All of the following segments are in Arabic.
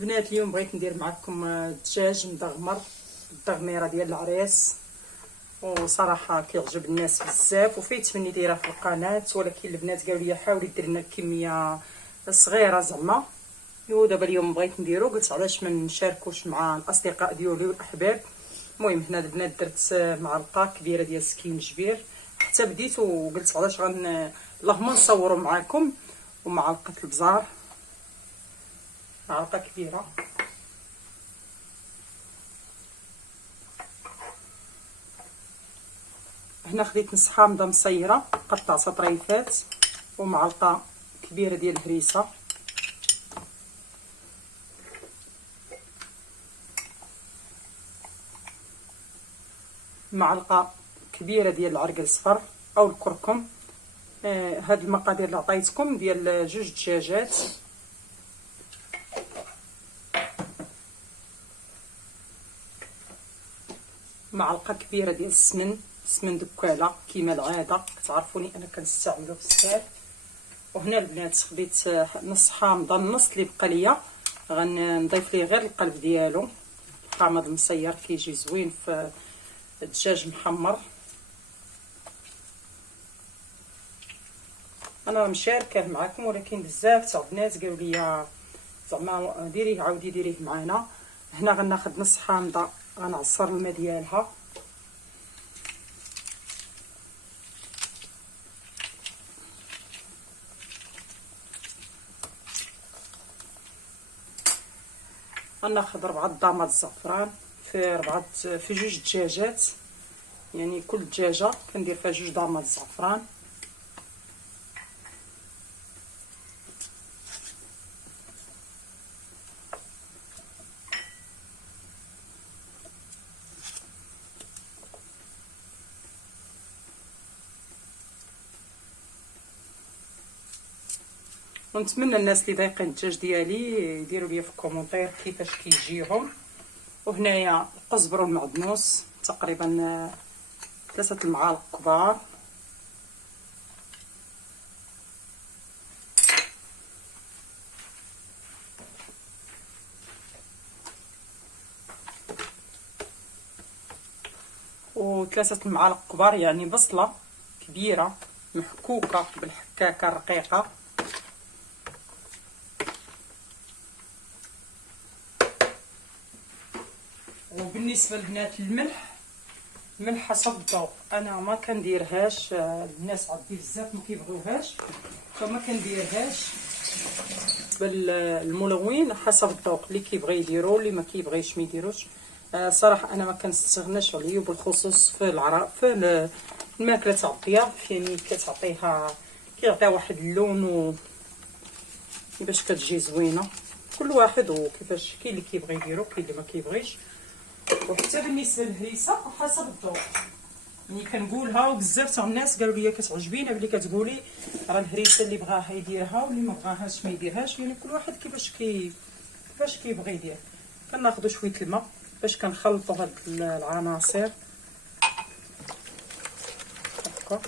البنات اليوم بغيت ندير معكم الدجاج مدغمر بالدغميره ديال العريس، وصراحه كيعجب الناس بزاف وفيت مني دايره في القناه، ولكن البنات قالوا لي حاولي ديري لنا كميه صغيره زعما. ودابا اليوم بغيت نديرو، قلت علاش ما نشاركوش مع الاصدقاء ديالي والاحباب. المهم هنا البنات درت معلقه كبيره ديال سكينجبير، حتى بديت وقلت علاش اللهم نصوروا معاكم. ومعلقه البزار، معلقه كبيره. هنا خديت نص حامضه مصيره قطعتها طريفات، ومعلقه كبيره ديال الهريسه، معلقه كبيره ديال العرق الصفر او الكركم. هاد المقادير اللي عطيتكم ديال جوج دجاجات. معلقه كبيره ديال سمن دكاله كيما العاده، كتعرفوني انا كنستعملو بزاف. وهنا البنات خديت نص حامضه، النص اللي بقى ليا غنضيف ليه غير القلب ديالو. الحامض المصير كيجي زوين في الدجاج محمر. انا مشاركه معكم، ولكن بزاف تاع البنات قالوا لي زعما ديريه، عاودي ديريه معنا. هنا غناخذ نص حامضه، غنعصر الماء ديالها، غناخذ 4 ضامات الزعفران في جوج دجاجات، يعني كل دجاجه كندير فيها 2 ضامات الزعفران. ونتمنى الناس اللي ضايقين الدجاج ديالي يديروا لي في الكومونتير كيفاش كيجيهم. وهنايا القزبر والمعدنوس تقريبا 3 المعالق كبار. و3 المعالق كبار يعني بصله كبيره محكوكه بالحكاكه الرقيقه. وبالنسبه للبنات الملح حسب الذوق، انا ما كنديرهاش، الناس عندي بزاف ما كيبغيوهاش فما كنديرهاش. بالملون حسب الذوق، اللي كيبغي يديرو، اللي ما كيبغيش ما يديروش. صراحه انا ما كنستغناش عليه، وبالخصوص في الماكله تاع الضياف، يعني كيعطيها واحد اللون باش كتجي زوينه. كل واحد وكيفاش، كاين اللي كيبغي يديرو، كاين اللي ما كيبغيش. وحتى بالنسبه للهريسه حسب الذوق، يعني كنقولها وبزاف تاع الناس قالوا لي كتعجبينا بلي كتقولي راه الهريسه اللي بغاها يديرها واللي ما بغاهاش ما يديرهاش، يعني كل واحد كيفاش كيبغي يدير. كناخذوا شويه الماء باش كنخلطوا هاد العناصر هكا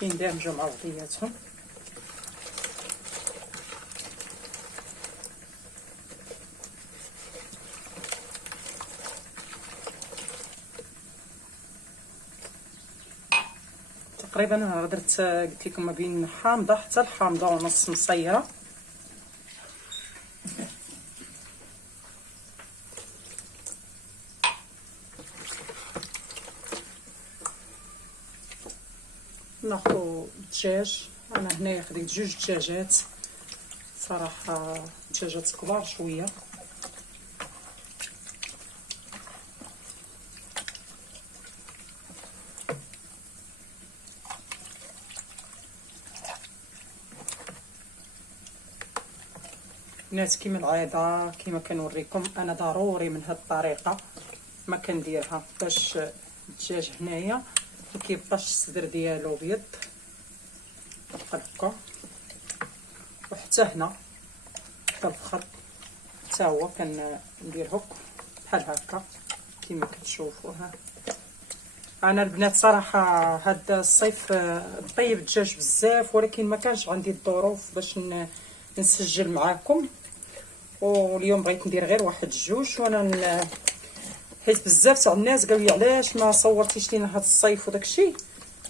كيندمجوا مع بعضياتهم. تقريبا انا درت قلت لكم ما بين حامضه حتى الحامضه ونص مصيره. ناخذ الدجاج، انا هنايا خديت 2 دجاجات، صراحه دجاجات كبار شويه. الناس كيما العاده كيما كنوريكم انا ضروري من هاد الطريقه ما كنديرها، باش الدجاج هنايا ما كيبقاش الصدر ديالو بيض هكا. وحتى هنا حتى الفخر حتى هو كندير بحال هكا كيما كتشوفوا. انا البنات صراحه هاد الصيف طيب الدجاج بزاف، ولكن ما كانش عندي الظروف باش نسجل معاكم. واليوم بغيت ندير غير واحد جوج، وانا حيت بزاف تاع الناس قالوا لي علاش ما صورتيش لينا هذا الصيف وداكشي.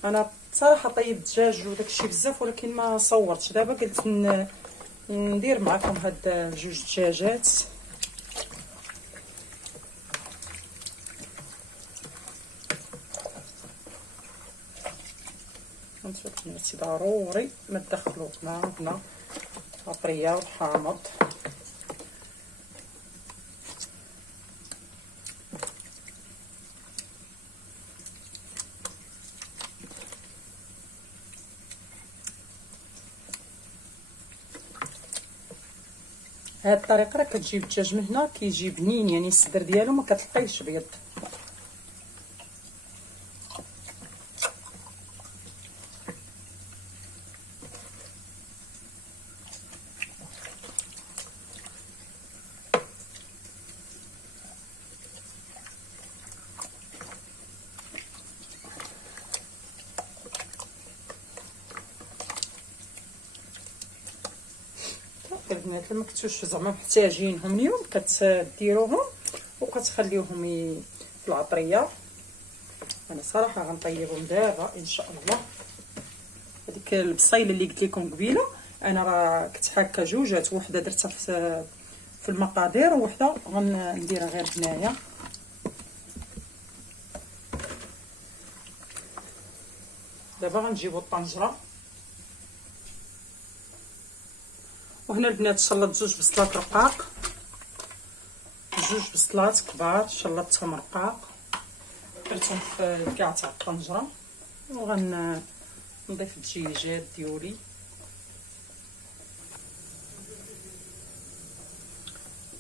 انا صراحه طيب الدجاج وداكشي بزاف، ولكن ما صورتش. دابا قلت ندير معكم هاد جوج دجاجات. هانتوما بناتي ضروري ما تدخلوا هنا عطريه وحامض. هاد الطريقه راه كتجيب الدجاج من هنا كيجي بنين، يعني الصدر ديالو ما كتلقايش بيض. البنات لما كنتوش زعما محتاجينهم اليوم كتديروهم وكتخليوهم في العطريه. انا صراحه غنطيبهم دابا ان شاء الله. هذيك البصيله اللي قلت لكم قبيله انا راه كنت حاكه جوجات، وحده درتها في المقادير وحده غنديرها غير هنايا. دابا غنجيبو الطنجره، وهنا البنات شلط جوج بصلات رقاق، جوج بصلات كبار شلطتهم رقاق درتهم في الكاع تاع الطنجره. وغنضيف الدجيجات ديالي.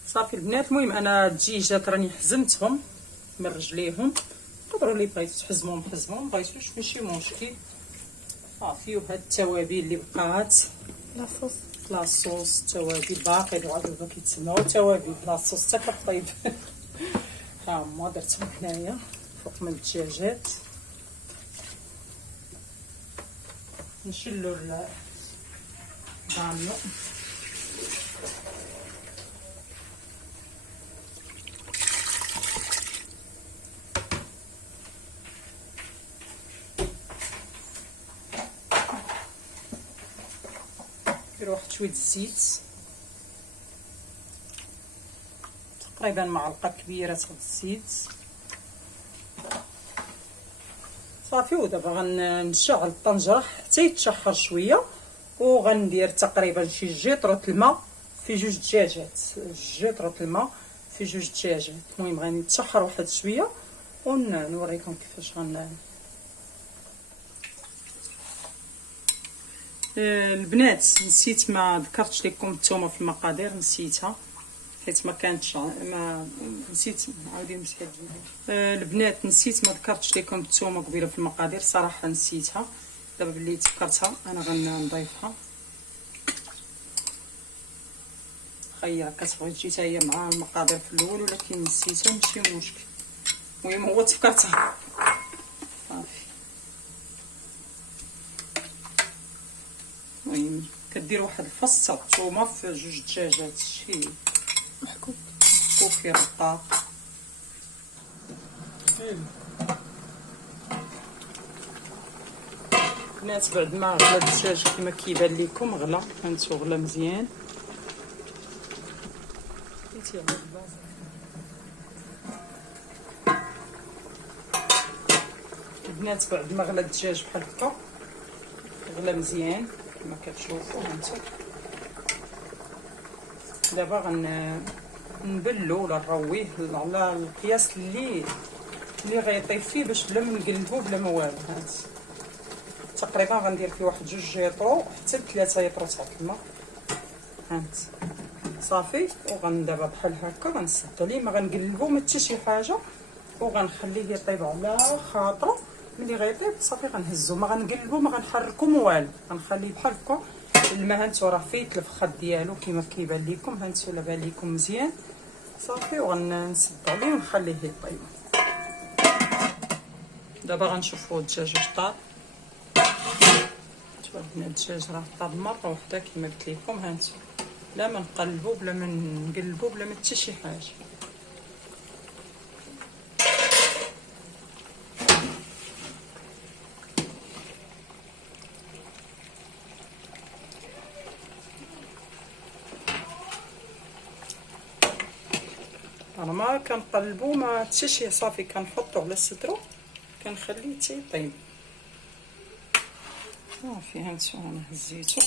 صافي البنات. المهم انا الدجيجات راني حزمتهم من رجليهم، تقدروا اللي بغيتو تحزموهم حزموهم، ما بغيتوش ماشي مشكل. صافي. وهاد التوابل اللي بقات لاصوص التوابل باقي دابا كيتسمعوا توابل لاصوص حتى كطيب. ها هما درتهم هنايا فوق من الدجاجات. نشلو الباميه. ندير واحد شويه الزيت، تقريبا معلقه كبيره تاع الزيت. صافي. ودابا غنشعل الطنجره حتى يتشحر شويه، وغندير تقريبا شي جيطره الماء في جوج دجاجات. جيطره الماء في جوج دجاجات. المهم غنتشحر واحد شويه ونوريكم كيفاش البنات نسيت ما ذكرتش لكم الثومه في المقادير، نسيتها حيت ما كانتش نسيت عاودي مسحت البنات. نسيت ما ذكرتش لكم الثومه قبيله في المقادير، صراحه نسيتها. دابا بلي تفكرتها انا غنضيفها. خير كتبغي تجي حتى هي مع المقادير في الاول، ولكن نسيتها ماشي مشكل. المهم هو تفكرتها. صافي. المهم كدير واحد الفص تاع الثومه في جوج دجاجات شي محكوك رقاق. البنات بعد ما غلا الدجاج كما كيبان لكم غلا، هانتو غلا مزيان. البنات بعد ما غلا الدجاج بحال هكا غلا مزيان كما كتشوفوا هانتو. دابا غنبلو ولا نرويه على القياس اللي غيطيب فيه، باش بلا ما نقلبو بلا ما والو. هانت تقريبا غندير فيه واحد جوج جيطرو حتى 3 يطرو تاع الماء. هانت صافي. دابا بحال هكا غنسدو ليه، ما غنقلبو ما حتى شي حاجه، وغنخليه يطيب على خاطرو. ملي غيطيب صافي غنهزو، ما غنقلبو ما غنحركو ما والو، غنخليه بحال هكا. الماء هانتو راه فيت الفخاد ديالو كما كيبان لكم، هانتو لا بان لكم مزيان. صافي. وغنسد عليه ونخليه يطيب. دابا غنشوفوا الدجاج واش طاب. هنا الدجاج راه طاب مره وحده كما قلت لكم. هانتو لا ما نقلبو بلا ما نقلبو بلا ما حتى شي حاجه. انا ما كنقلبو ما حتى شي، صافي كنحطو على الصدرو كنخليه تيطيب. صافي هانتو انا هزيتو.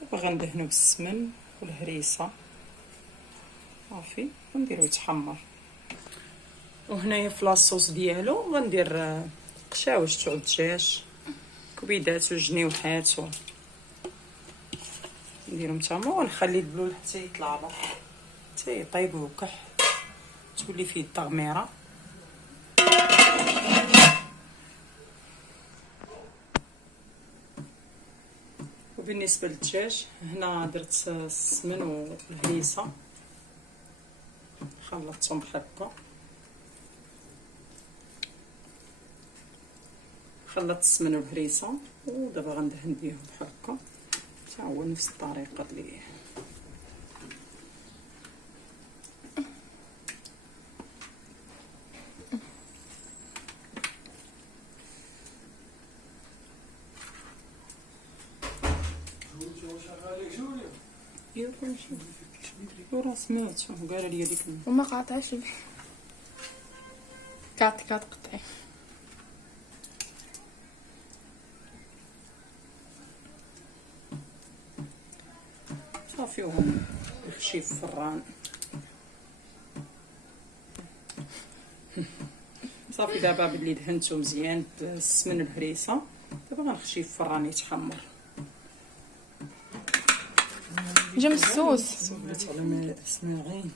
دابا غندهنو بالسمن والهريسه صافي ونديرو يتحمر. وهنايا في لاصوص ديالو غندير قشاوج تاع الدجاج، كبيدات وجنيوحات نديرهم تما ونخلي البلول حتى يطلع له حتى يطيب وكح تولي فيه التغميره. وبالنسبه للدجاج هنا درت السمن والهريسه خلطتهم بحال هكا، خلطت السمن والهريسه ودابا غندهن بهم بحال هكا حتى هو نفس الطريقه اللي ورا سمعتو قال لي ديك وما قاطعش كتقطعي. صافي هو نخشي في الفران. صافي دابا بلي دهنتو مزيان بالسمن والهريسه دابا غنخشي في الفران يتحمر. جم الصوص صبرت على ما اسماعيل.